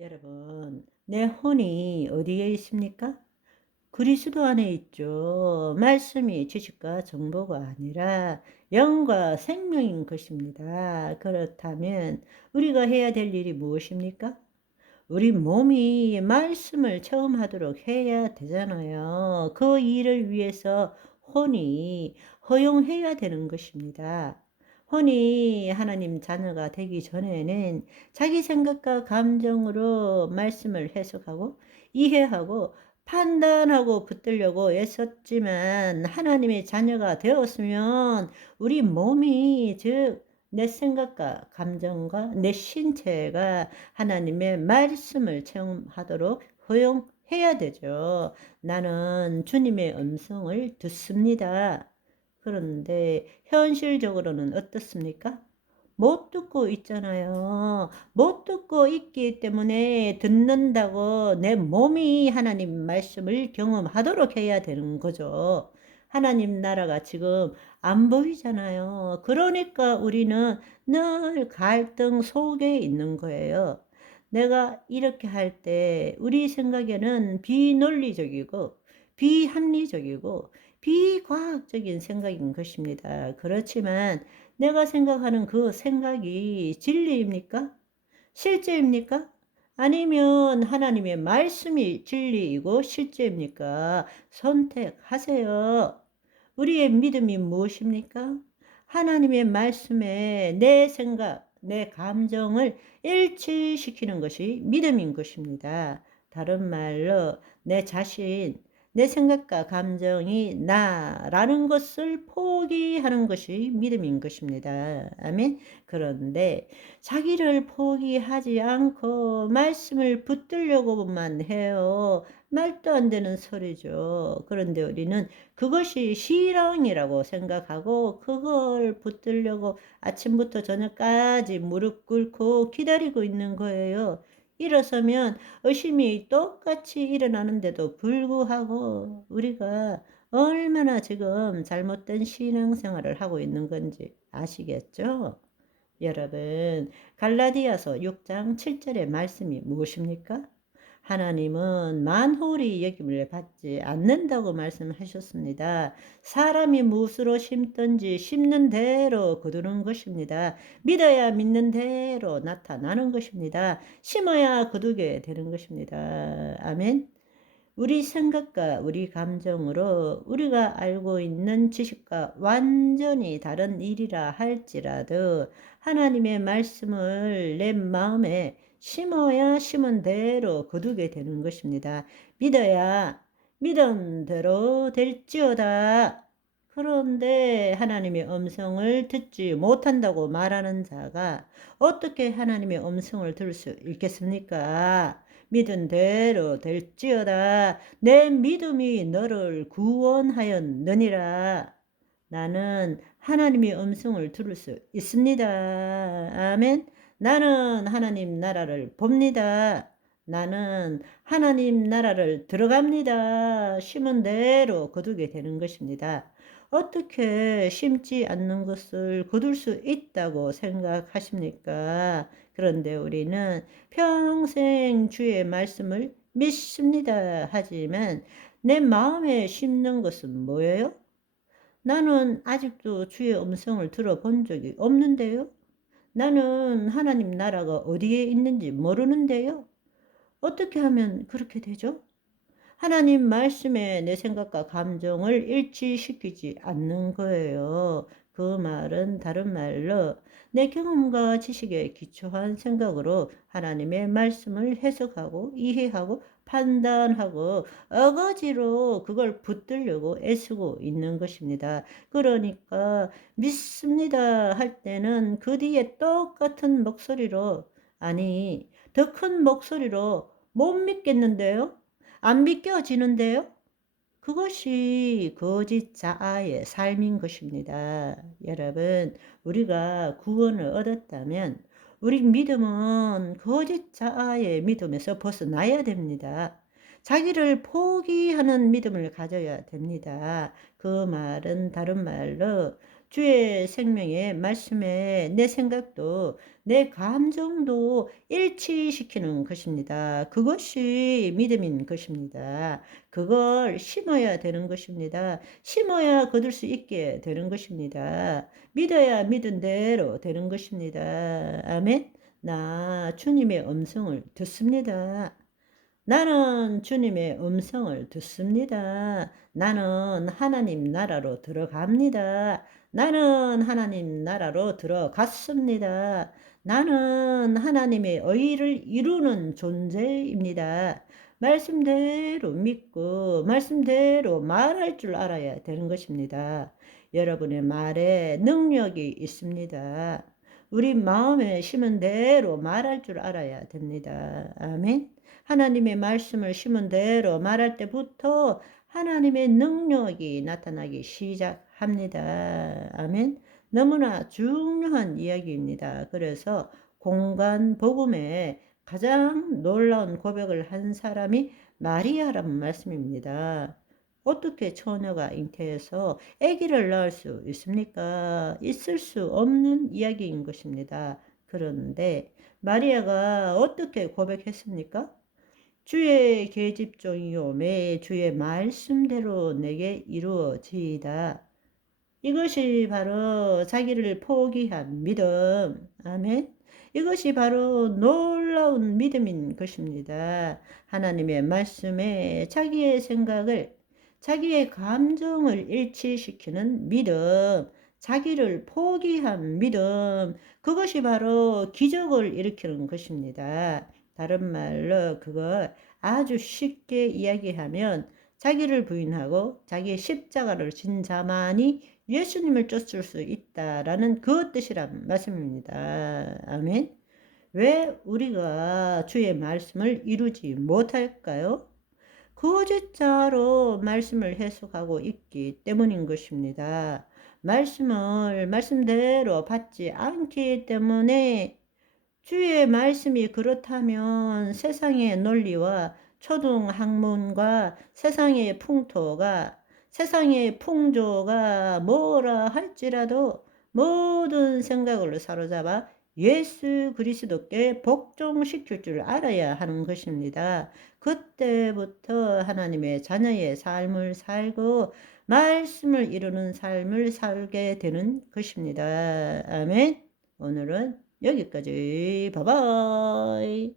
여러분, 내 혼이 어디에 있습니까? 그리스도 안에 있죠. 말씀이 지식과 정보가 아니라 영과 생명인 것입니다. 그렇다면 우리가 해야 될 일이 무엇입니까? 우리 몸이 말씀을 체험하도록 해야 되잖아요. 그 일을 위해서 혼이 허용해야 되는 것입니다. 혼이 하나님 자녀가 되기 전에는 자기 생각과 감정으로 말씀을 해석하고 이해하고 판단하고 붙들려고 애썼지만 하나님의 자녀가 되었으면 우리 몸이 즉 내 생각과 감정과 내 신체가 하나님의 말씀을 체험하도록 허용해야 되죠. 나는 주님의 음성을 듣습니다. 그런데 현실적으로는 어떻습니까? 못 듣고 있잖아요. 못 듣고 있기 때문에 듣는다고 내 몸이 하나님 말씀을 경험하도록 해야 되는 거죠. 하나님 나라가 지금 안 보이잖아요. 그러니까 우리는 늘 갈등 속에 있는 거예요. 내가 이렇게 할 때 우리 생각에는 비논리적이고 비합리적이고 비과학적인 생각인 것입니다. 그렇지만 내가 생각하는 그 생각이 진리입니까? 실제입니까? 아니면 하나님의 말씀이 진리이고 실제입니까? 선택하세요. 우리의 믿음이 무엇입니까? 하나님의 말씀에 내 생각, 내 감정을 일치시키는 것이 믿음인 것입니다. 다른 말로 내 자신, 내 생각과 감정이 나라는 것을 포기하는 것이 믿음인 것입니다. 아멘. 그런데 자기를 포기하지 않고 말씀을 붙들려고만 해요. 말도 안 되는 소리죠. 그런데 우리는 그것이 신앙이라고 생각하고 그걸 붙들려고 아침부터 저녁까지 무릎 꿇고 기다리고 있는 거예요. 일어서면 의심이 똑같이 일어나는데도 불구하고 우리가 얼마나 지금 잘못된 신앙생활을 하고 있는 건지 아시겠죠? 여러분, 갈라디아서 6장 7절의 말씀이 무엇입니까? 하나님은 만홀히 여김을 받지 않는다고 말씀하셨습니다. 사람이 무엇으로 심든지 심는 대로 거두는 것입니다. 믿어야 믿는 대로 나타나는 것입니다. 심어야 거두게 되는 것입니다. 아멘. 우리 생각과 우리 감정으로 우리가 알고 있는 지식과 완전히 다른 일이라 할지라도 하나님의 말씀을 내 마음에 심어야 심은 대로 거두게 되는 것입니다. 믿어야 믿은 대로 될지어다. 그런데 하나님의 음성을 듣지 못한다고 말하는 자가 어떻게 하나님의 음성을 들을 수 있겠습니까? 믿은 대로 될지어다. 내 믿음이 너를 구원하였느니라. 나는 하나님의 음성을 들을 수 있습니다. 아멘. 나는 하나님 나라를 봅니다. 나는 하나님 나라를 들어갑니다. 심은 대로 거두게 되는 것입니다. 어떻게 심지 않는 것을 거둘 수 있다고 생각하십니까? 그런데 우리는 평생 주의 말씀을 믿습니다. 하지만 내 마음에 심는 것은 뭐예요? 나는 아직도 주의 음성을 들어본 적이 없는데요. 나는 하나님 나라가 어디에 있는지 모르는데요. 어떻게 하면 그렇게 되죠? 하나님 말씀에 내 생각과 감정을 일치시키지 않는 거예요. 그 말은 다른 말로 내 경험과 지식에 기초한 생각으로 하나님의 말씀을 해석하고 이해하고 판단하고 어거지로 그걸 붙들려고 애쓰고 있는 것입니다. 그러니까 믿습니다 할 때는 그 뒤에 똑같은 목소리로 아니 더 큰 목소리로 못 믿겠는데요. 안 믿겨지는데요. 그것이 거짓 자아의 삶인 것입니다. 여러분, 우리가 구원을 얻었다면 우리 믿음은 거짓 자아의 믿음에서 벗어나야 됩니다. 자기를 포기하는 믿음을 가져야 됩니다. 그 말은 다른 말로 주의 생명의 말씀에 내 생각도 내 감정도 일치시키는 것입니다. 그것이 믿음인 것입니다. 그걸 심어야 되는 것입니다. 심어야 거둘 수 있게 되는 것입니다. 믿어야 믿은 대로 되는 것입니다. 아멘. 나 주님의 음성을 듣습니다. 나는 주님의 음성을 듣습니다. 나는 하나님 나라로 들어갑니다. 나는 하나님 나라로 들어갔습니다. 나는 하나님의 의를 이루는 존재입니다. 말씀대로 믿고 말씀대로 말할 줄 알아야 되는 것입니다. 여러분의 말에 능력이 있습니다. 우리 마음에 심은 대로 말할 줄 알아야 됩니다. 아멘. 하나님의 말씀을 심은 대로 말할 때부터 하나님의 능력이 나타나기 시작합니다. 아멘. 너무나 중요한 이야기입니다. 그래서 공간 복음에 가장 놀라운 고백을 한 사람이 마리아라는 말씀입니다. 어떻게 처녀가 잉태해서 아기를 낳을 수 있습니까? 있을 수 없는 이야기인 것입니다. 그런데 마리아가 어떻게 고백했습니까? 주의 계집종이요 매 주의 말씀대로 내게 이루어지이다. 이것이 바로 자기를 포기한 믿음. 아멘. 이것이 바로 놀라운 믿음인 것입니다. 하나님의 말씀에 자기의 생각을, 자기의 감정을 일치시키는 믿음, 자기를 포기한 믿음, 그것이 바로 기적을 일으키는 것입니다. 다른 말로 그걸 아주 쉽게 이야기하면 자기를 부인하고 자기의 십자가를 진 자만이 예수님을 쫓을 수 있다라는 그 뜻이란 말씀입니다. 아멘. 왜 우리가 주의 말씀을 이루지 못할까요? 거짓자로 말씀을 해석하고 있기 때문인 것입니다. 말씀을 말씀대로 받지 않기 때문에 주의 말씀이 그렇다면 세상의 논리와 초등학문과 세상의 풍토가 세상의 풍조가 뭐라 할지라도 모든 생각을 사로잡아 예수 그리스도께 복종시킬 줄 알아야 하는 것입니다. 그때부터 하나님의 자녀의 삶을 살고 말씀을 이루는 삶을 살게 되는 것입니다. 아멘. 오늘은 여기까지. 바이바이.